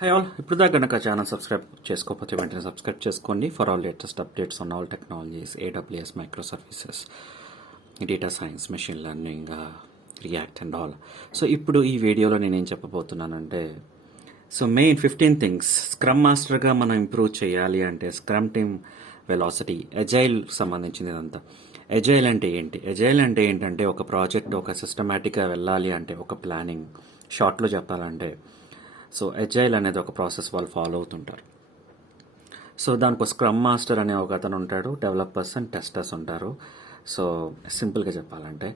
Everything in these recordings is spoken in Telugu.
హాయ్ ఆల్, ఇప్పుడు దాకా కనుక ఛానల్ సబ్స్క్రైబ్ చేసుకోకపోతే వెంటనే సబ్స్క్రైబ్ చేసుకోండి for all latest updates on all technologies, AWS, Microservices, data science, machine learning, react and all. So ఇప్పుడు ఈ వీడియోలో నేనేం చెప్పబోతున్నానంటే, మెయిన్ 15 థింగ్స్ స్క్రమ్ మాస్టర్గా మనం ఇంప్రూవ్ చేయాలి అంటే స్క్రమ్ టీమ్ వెలాసిటీ, అజైల్ సంబంధించింది ఇదంతా. అజైల్ అంటే ఏంటి? అజైల్ అంటే ఏంటంటే ఒక ప్రాజెక్ట్ ఒక సిస్టమేటిక్గా వెళ్ళాలి అంటే ఒక ప్లానింగ్, షార్ట్లో చెప్పాలంటే అజైల్ అనేది ఒక ప్రాసెస్ వాళ్ళు ఫాలో అవుతుంటారు. దానికి ఒక స్క్రమ్ మాస్టర్ అనే ఒక అతను ఉంటాడు, డెవలపర్స్ అండ్ టెస్టర్స్ ఉంటారు. సింపుల్గా చెప్పాలంటే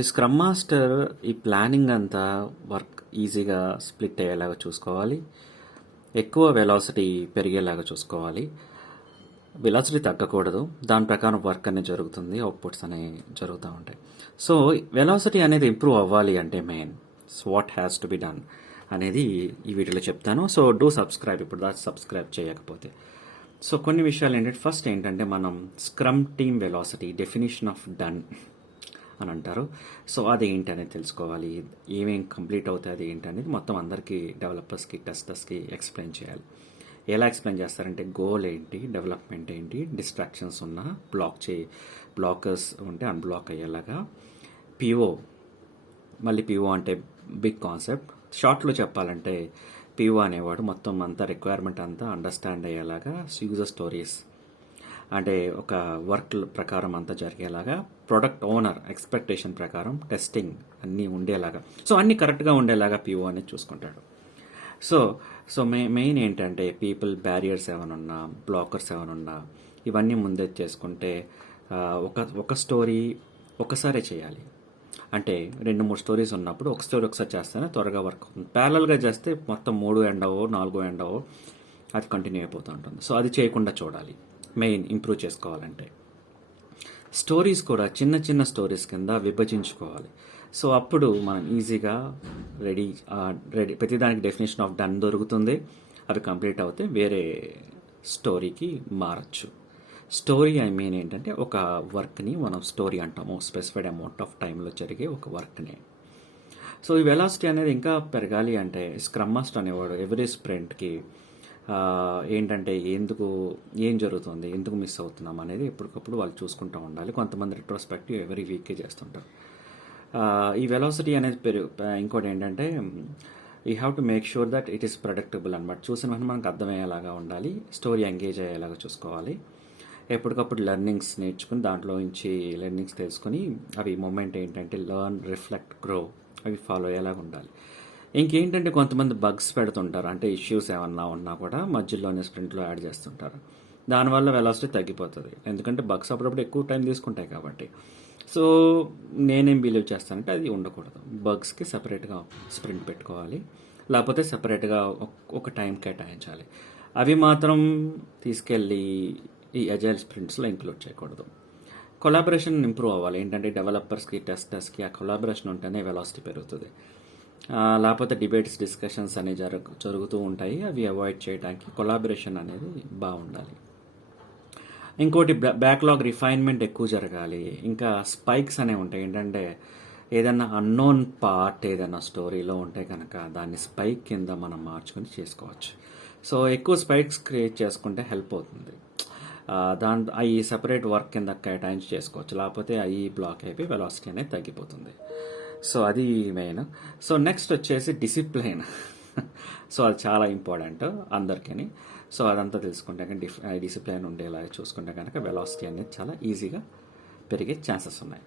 ఈ స్క్రమ్ మాస్టర్ ఈ ప్లానింగ్ అంతా వర్క్ ఈజీగా స్ప్లిట్ అయ్యేలాగా చూసుకోవాలి, ఎక్కువ వెలాసిటీ పెరిగేలాగా చూసుకోవాలి, వెలాసిటీ తగ్గకూడదు, దాని ప్రకారం వర్క్ అనేది జరుగుతుంది, అవుట్పుట్స్ అనేవి జరుగుతూ ఉంటాయి. వెలాసిటీ అనేది ఇంప్రూవ్ అవ్వాలి అంటే main what has to be done అనేది ఈ వీడియోలో చెప్తాను. డూ సబ్స్క్రైబ్ ఇప్పుడు దాకా సబ్స్క్రైబ్ చేయకపోతే. కొన్ని విషయాలు ఏంటంటే, ఫస్ట్ ఏంటంటే మనం scrum team velocity definition of done అని అంటారు. అది ఏంటి అనేది తెలుసుకోవాలి, ఏమేం కంప్లీట్ అవుతాయి అది ఏంటి అనేది మొత్తం అందరికీ, డెవలపర్స్కి, టెస్టర్స్కి ఎక్స్ప్లెయిన్ చేయాలి. ఎలా ఎక్స్ప్లెయిన్ చేస్తారంటే గోల్ ఏంటి, డెవలప్మెంట్ ఏంటి, డిస్ట్రాక్షన్స్ ఉన్నా బ్లాకర్స్ ఉంటే అన్బ్లాక్ అయ్యేలాగా, మళ్ళీ పిఓ అంటే బిగ్ కాన్సెప్ట్. షార్ట్లో చెప్పాలంటే పిఓ అనేవాడు మొత్తం అంతా రిక్వైర్మెంట్ అంతా అండర్స్టాండ్ అయ్యేలాగా, యూజర్ స్టోరీస్ అంటే ఒక వర్క్ ప్రకారం అంతా జరిగేలాగా, ప్రొడక్ట్ ఓనర్ ఎక్స్పెక్టేషన్ ప్రకారం టెస్టింగ్ అన్నీ ఉండేలాగా, అన్నీ కరెక్ట్గా ఉండేలాగా పిఓ అనేది చూసుకుంటాడు. మెయిన్ ఏంటంటే పీపుల్ బ్యారియర్స్ ఏమైనా ఉన్నా, బ్లాకర్స్ ఏమైనా ఉన్నా ఇవన్నీ ముందే చేసుకుంటే ఒక స్టోరీ ఒకసారే చేయాలి. అంటే 2-3 స్టోరీస్ ఉన్నప్పుడు ఒక స్టోరీ ఒకసారి చేస్తేనే త్వరగా వర్క్ అవుతుంది. ప్యారలల్గా చేస్తే మొత్తం 3 ఎండవో 4 ఎండవో అది కంటిన్యూ అయిపోతూ ఉంటుంది. అది చేయకుండా చూడాలి మెయిన్ ఇంప్రూవ్ చేసుకోవాలంటే. స్టోరీస్ కూడా చిన్న చిన్న స్టోరీస్ కింద విభజించుకోవాలి. అప్పుడు మనం ఈజీగా రెడీ ప్రతిదానికి డెఫినేషన్ ఆఫ్ డన్ దొరుకుతుంది. అవి కంప్లీట్ అవుతే వేరే స్టోరీకి మారచ్చు. స్టోరీ ఏంటంటే ఒక వర్క్ని మనం స్టోరీ అంటాము, స్పెసిఫైడ్ అమౌంట్ ఆఫ్ టైంలో జరిగే ఒక వర్క్ని. ఈ వెలాసిటీ అనేది ఇంకా పెరగాలి అంటే స్క్రమ్ మాస్టర్ అనేవాడు ఎవ్రీ స్ప్రింట్కి ఏంటంటే ఏం జరుగుతుంది, ఎందుకు మిస్ అవుతున్నాం అనేది ఎప్పటికప్పుడు వాళ్ళు చూసుకుంటూ ఉండాలి. కొంతమంది రిట్రోస్పెక్టివ్ ఎవ్రీ వీక్కి చేస్తుంటారు. ఈ వెలాసిటీ అనేది ఇంకోటి ఏంటంటే you have to make sure that it is predictable అనమాట. చూసిన వెంటనే మనకు అర్థమయ్యేలాగా ఉండాలి, స్టోరీ ఎంగేజ్ అయ్యేలాగా చూసుకోవాలి. ఎప్పటికప్పుడు లెర్నింగ్స్ నేర్చుకుని దాంట్లో నుంచి లెర్నింగ్స్ తెలుసుకొని అవి మూమెంట్ ఏంటంటే లెర్న్, రిఫ్లెక్ట్, గ్రో అవి ఫాలో అయ్యేలాగా ఉండాలి. ఇంకేంటంటే కొంతమంది బగ్స్ పెడుతుంటారు, అంటే ఇష్యూస్ ఏమన్నా ఉన్నా కూడా మధ్యలోనే స్ప్రింట్లో యాడ్ చేస్తుంటారు. దానివల్ల వెలాసిటీ తగ్గిపోతుంది, ఎందుకంటే బగ్స్ అప్పుడప్పుడు ఎక్కువ టైం తీసుకుంటాయి కాబట్టి. నేనేం బిలీవ్ చేస్తానంటే అది ఉండకూడదు. బగ్స్కి సపరేట్గా స్ప్రింట్ పెట్టుకోవాలి, లేకపోతే సపరేట్గా ఒక టైం కేటాయించాలి. అవి మాత్రం తీసుకెళ్ళి ఈ అజైల్ స్ప్రింట్స్లో ఇంక్లూడ్ చేయకూడదు. కొలాబరేషన్ ఇంప్రూవ్ అవ్వాలి. ఏంటంటే డెవలపర్స్కి, టెస్టర్స్కి ఆ కొలాబరేషన్ ఉంటేనే వెలాసిటీ పెరుగుతుంది. లేకపోతే డిబేట్స్, డిస్కషన్స్ అనేవి జరుగుతూ ఉంటాయి. అవి అవాయిడ్ చేయడానికి కొలాబరేషన్ అనేది బాగుండాలి. ఇంకోటి బ్యాక్లాగ్ రిఫైన్మెంట్ ఎక్కువ జరగాలి. ఇంకా స్పైక్స్ అనేవి ఉంటాయి. ఏంటంటే ఏదైనా అన్నోన్ పార్ట్ ఏదైనా స్టోరీలో ఉంటే కనుక దాన్ని స్పైక్ కింద మనం మార్చుకొని చేసుకోవచ్చు. ఎక్కువ స్పైక్స్ క్రియేట్ చేసుకుంటే హెల్ప్ అవుతుంది. అవి సెపరేట్ వర్క్ కింద కేటాయించి చేసుకోవచ్చు, లేకపోతే అవి బ్లాక్ అయిపోయి వెలాసిటీ అనేది తగ్గిపోతుంది. అది మెయిన్. నెక్స్ట్ వచ్చేసి డిసిప్లైన్. అది చాలా ఇంపార్టెంట్ అందరికీ. అదంతా తెలుసుకుంటే కనుక డిసిప్లైన్ ఉండేలా చూసుకుంటే కనుక వెలాసిటీ అనేది చాలా ఈజీగా పెరిగే ఛాన్సెస్ ఉన్నాయి.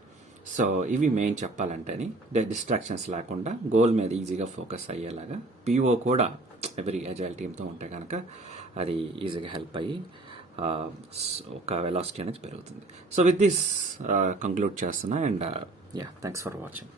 ఇవి మెయిన్ చెప్పాలంటేని డిస్ట్రాక్షన్స్ లేకుండా గోల్ మీద ఈజీగా ఫోకస్ అయ్యేలాగా పిఓ కూడా ఎవరీ అజైల్ టీమ్తో ఉంటే కనుక అది ఈజీగా హెల్ప్ అయ్యి ఒక వెలాసిటీ అనేది పెరుగుతుంది. విత్ దిస్ కంక్లూడ్ చేస్తున్నా. And thanks for watching.